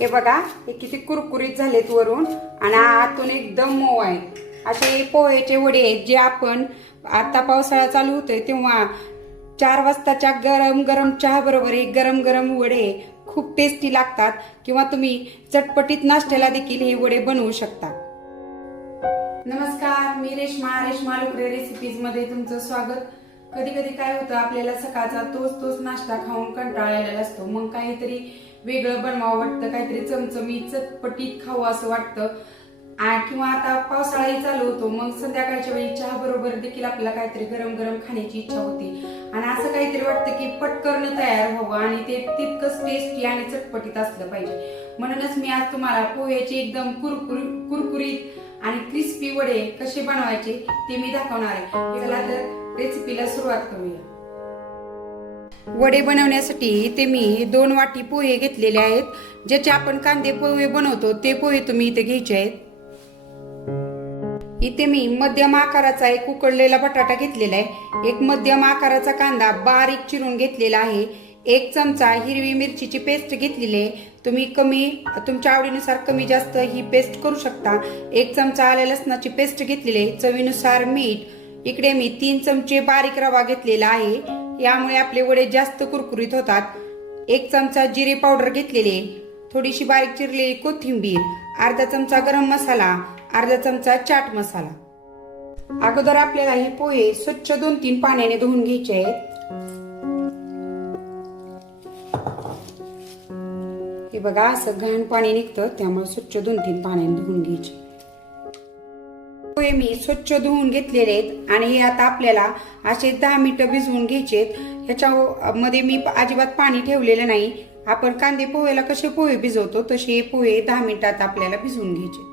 हे बघा, हे किती कुरकुरीत झालेत वरून आणि आतून एकदम मऊ आहेत. असे पोहेचे वडे आहेत जे आपण आता पावसाळा चालू होतोय तेव्हा 4 वाजताच्या गरम गरम चहा बरोबर हे गरम गरम वडे खूप टेस्टी लागतात. किंवा तुम्ही चटपटीत नाश्त्याला देखील हे वडे बनवू शकता. नमस्कार, मी रेश्मा लुकरे रेसिपीज मध्ये तुमचं स्वागत. कधी कधी काय होतं, आपल्याला सकाळचा तोच नाश्ता खाऊन कंटाळलेला असतो. मग काहीतरी वेगळं बनवावं वाटतं, काहीतरी चमचमीत चटपटीत खावं असं वाटतं. किंवा आता पावसाळाही चालू होतो, मग संध्याकाळच्या वेळी चहा बरोबर देखील आपल्याला काहीतरी गरम गरम खाण्याची इच्छा होती. आणि असं काहीतरी वाटतं की पटकन तयार व्हावं आणि ते तितकंच टेस्टी आणि चटपटीत असलं पाहिजे. म्हणूनच मी आज तुम्हाला पोह्याचे एकदम कुरकुरीत आणि क्रिस्पी वडे कसे बनवायचे ते मी दाखवणार आहे. चला तर रेसिपीला सुरुवात करूया. वडे बनवण्यासाठी ते मी 2 वाटी पोहे घेतलेले आहेत. ज्याचे आपण कांदे पोहे बनवतो ते पोहे तुम्ही इथे घ्यायचे आहेत. इथे मी मध्यम आकाराचा एक उकडलेला बटाटा घेतलेला आहे. एक मध्यम आकाराचा कांदा बारीक चिरून घेतलेला आहे. 1 चमचा हिरवी मिरचीची पेस्ट घेतलेली आहे. तुम्ही तुमच्या आवडीनुसार कमी जास्त ही पेस्ट करू शकता. 1 चमचा आले लसणाची पेस्ट घेतलेली आहे. चवीनुसार मीठ. इकडे मी 3 चमचे बारीक रवा घेतलेला आहे. यामुळे आपले वडे जास्त कुरकुरीत होतात. 1 चमचा जिरे पावडर घेतलेले, थोडीशी बारीक चिरलेली कोथिंबीर, अर्धा चमचा गरम मसाला, अर्धा चमचा चाट मसाला. अगोदर आपल्याला हे पोहे स्वच्छ 2-3 पाण्याने धुवून घ्यायचे आहेत. हे बघा, असं घाण पाणी निघतं, त्यामुळे स्वच्छ 2-3 पाण्याने धुवून घ्यायचे. पोहे मी स्वच्छ धुवून घेतलेले आहेत आणि हे आता आपल्याला असे 10 मिनिटं भिजवून घ्यायचे. ह्याच्यामध्ये मी अजिबात पाणी ठेवलेलं नाही. आपण कांदे पोहेला कसे पोहे भिजवतो तसे हे पोहे 10 मिनिटात आपल्याला भिजवून घ्यायचे.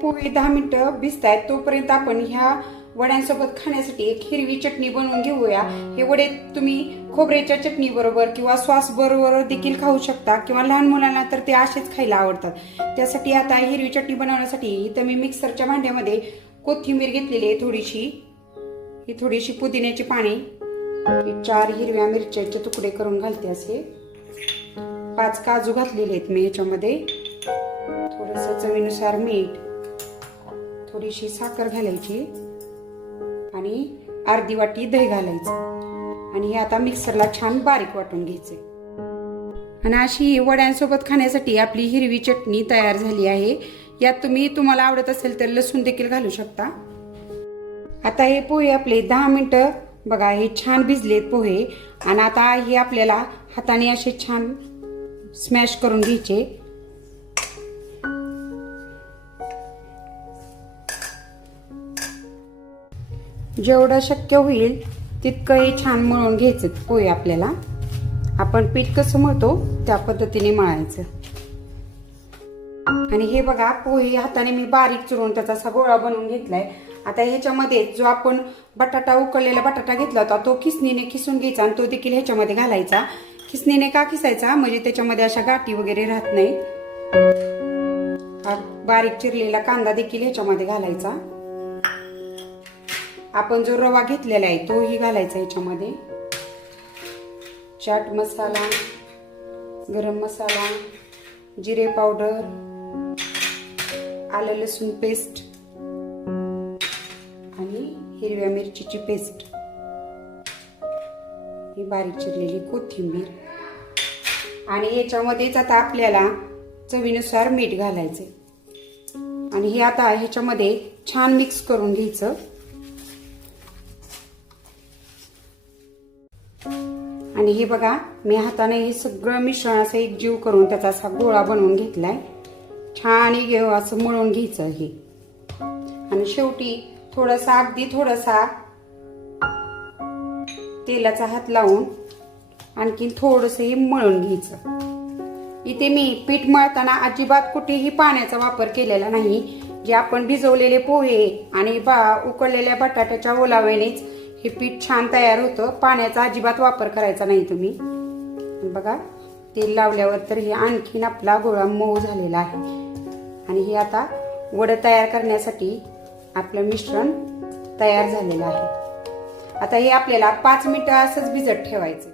पोहे 10 मिनिटं भिजतायत तोपर्यंत आपण ह्या वड्यांसोबत खाण्यासाठी एक हिरवी चटणी बनवून घेऊया. हे वडे तुम्ही खोबऱ्याच्या चटणी बरोबर किंवा सॉस बरोबर देखील खाऊ शकता, किंवा लहान मुलांना तर ते असेच खायला आवडतात. त्यासाठी आता हिरवी चटणी बनवण्यासाठी इथं मी मिक्सरच्या भांड्यामध्ये कोथिंबीर घेतलेली आहे, थोडीशी पुदिन्याची पाने, 4 हिरव्या मिरच्याचे तुकडे करून घालते. असे 5 काजू घातलेले आहेत मी ह्याच्यामध्ये. थोडंसं चवीनुसार मीठ, थोडीशी साखर घालायची आणि अर्धी वाटी दही घालायचं. आणि हे आता मिक्सरला छान बारीक वाटून घ्यायचे. आणि अशी वड्यांसोबत खाण्यासाठी आपली हिरवी चटणी तयार झाली आहे. यात तुम्हाला आवडत असेल तर लसूण देखील घालू शकता. आता हे पोहे आपले 10 मिनिटं बघा, हे छान भिजलेत पोहे. आणि आता हे आपल्याला हाताने असे छान स्मॅश करून घ्यायचे. जेवढं शक्य होईल तितकं हे छान मळून घ्यायचं पोहे. आपल्याला आपण पीठ कसं मळतो त्या पद्धतीने मळायचं. आणि हे बघा, पोहे हाताने मी बारीक चिरून त्याचा असा गोळा बनवून घेतलाय. आता ह्याच्यामध्ये जो आपण उकळलेला बटाटा घेतला होता तो खिसणीने खिसून घ्यायचा आणि तो देखील ह्याच्यामध्ये घालायचा. खिसणीने का खिसायचा, म्हणजे त्याच्यामध्ये अशा गाठी वगैरे राहत नाही. बारीक चिरलेला कांदा देखील ह्याच्यामध्ये घालायचा. आपण जो रवा घेतलेला आहे तोही घालायचा ह्याच्यामध्ये. चाट मसाला, गरम मसाला, जिरे पावडर, आलं लसूण पेस्ट आणि हिरव्या मिरचीची पेस्ट, ही बारीक चिरलेली कोथिंबीर. आणि याच्यामध्येच आता आपल्याला चवीनुसार मीठ घालायचे. आणि हे आता ह्याच्यामध्ये छान मिक्स करून घ्यायचं. आणि हे बघा, मी हाताने हे सगळं मिश्रण असं एकजीव करून त्याचा असा गोळा बनवून घेतलाय. छान असं मळून घ्यायचं हे. आणि शेवटी अगदी थोडासा तेलाचा हात लावून आणखी थोडंसं हे मळून घ्यायचं. इथे मी पीठ मळताना अजिबात कुठेही पाण्याचा वापर केलेला नाही. जे आपण भिजवलेले पोहे आणि उकळलेल्या बटाट्याच्या ओलाव्यानेच हे पीठ छान तयार होतं. पाण्याचा अजिबात वापर करायचा नाही तुम्ही. बघा, तेल लावल्यावर तर हे आणखीन आपला गोळा मऊ झालेला आहे. आणि हे आता वडे तयार करण्यासाठी आपलं मिश्रण तयार झालेलं आहे. आता हे आपल्याला 5 मिनिटं असंच भिजत ठेवायचं.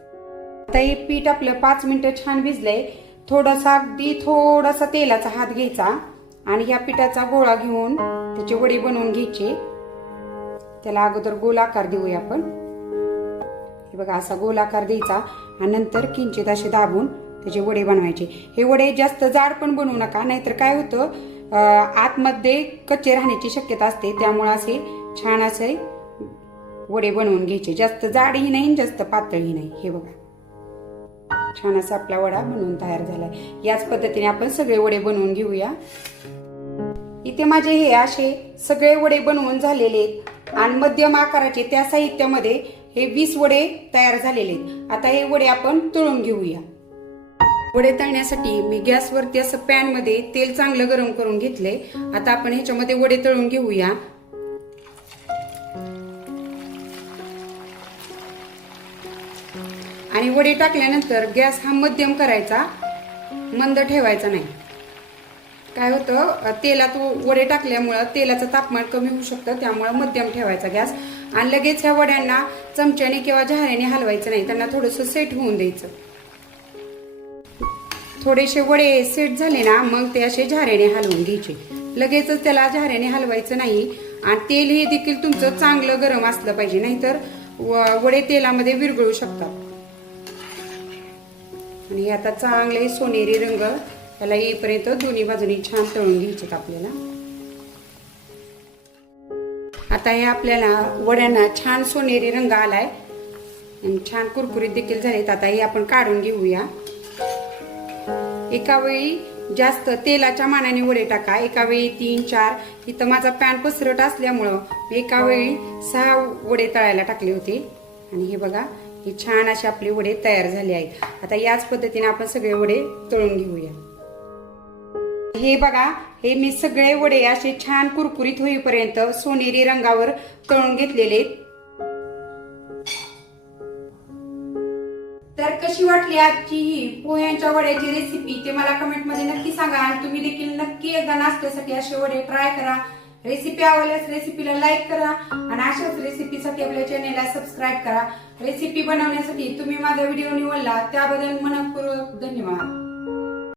आता हे पीठ आपलं 5 मिनिटं छान भिजलंय. अगदी थोडासा तेलाचा हात घ्यायचा आणि ह्या पिठाचा गोळा घेऊन त्याचे वडे बनवून घ्यायचे. त्याला अगोदर गोल आकार देऊया आपण. हे बघा असा गोल आकार द्यायचा आणि नंतर किंचित असे दाबून त्याचे वडे बनवायचे. हे वडे जास्त जाड पण बनवू नका, नाहीतर काय होतं आतमध्ये कच्चे राहण्याची शक्यता असते. त्यामुळे असे छान असे वडे बनवून घ्यायचे. जास्त जाडही नाही जास्त पातळही नाही. हे बघा छान असा आपला वडा बनवून तयार झालाय. याच पद्धतीने आपण सगळे वडे बनवून घेऊया. इथे माझे हे असे सगळे वडे बनवून झालेले आहेत आणि मध्यम आकाराचे त्या साहित्यामध्ये हे 20 वडे तयार झालेले आहेत. आता हे वडे आपण तळून घेऊया. वडे तळण्यासाठी मी गॅसवरती असं पॅन मध्ये तेल चांगलं गरम करून घेतले. आता आपण ह्याच्यामध्ये वडे तळून घेऊया. आणि वडे टाकल्यानंतर गॅस हा मध्यम करायचा, मंद ठेवायचा नाही. काय होतं तेलात वडे टाकल्यामुळं तेलाचं तापमान कमी होऊ शकतं. त्यामुळे मध्यम ठेवायचा गॅस आणि लगेच ह्या वड्यांना चमच्याने किंवा झाऱ्याने हलवायचं नाही. त्यांना थोडंसं सेट होऊन द्यायचं. थोडेसे वडे सेट झाले ना मग ते असे झाऱ्याने हलवून घ्यायचे. लगेचच त्याला झाऱ्याने हलवायचं नाही. आणि तेल हे देखील तुमचं चांगलं गरम असलं पाहिजे, नाहीतर वडे तेलामध्ये विरघळू शकतात. आणि आता चांगले सोनेरी रंग त्याला येईपर्यंत दोन्ही बाजूनी छान तळून घ्यायचे आपल्याला. आता हे आपल्याला वड्यांना छान सोनेरी रंग आलाय आणि छान कुरकुरीत देखील झालेत. आता हे आपण काढून घेऊया. एका वेळी जास्त तेलाच्या मानाने वडे टाका. एका वेळी 3-4. इथं माझा पॅन पसरट असल्यामुळं एका वेळी 6 वडे तळायला टाकले होते. आणि हे बघा हे छान असे आपले वडे तयार झाले आहेत. आता याच पद्धतीने आपण सगळे वडे तळून घेऊया. हे बघा हे मी सगळे वडे असे छान कुरकुरीत होईपर्यंत सोनेरी रंगावर तळून घेतलेले. तर कशी वाटली आजची ही पोह्यांच्या वड्याची रेसिपी ते मला कमेंट मध्ये नक्की सांगा. आणि तुम्ही देखील नक्की एकदा नाश्त्यासाठी असे वडे ट्राय करा. रेसिपी आवडल्यास रेसिपीला लाईक करा आणि अशाच रेसिपीसाठी आपल्या चॅनेलला सबस्क्राईब करा. रेसिपी बनवण्यासाठी तुम्ही माझा व्हिडिओ निवडला त्याबद्दल मनपूर्वक धन्यवाद.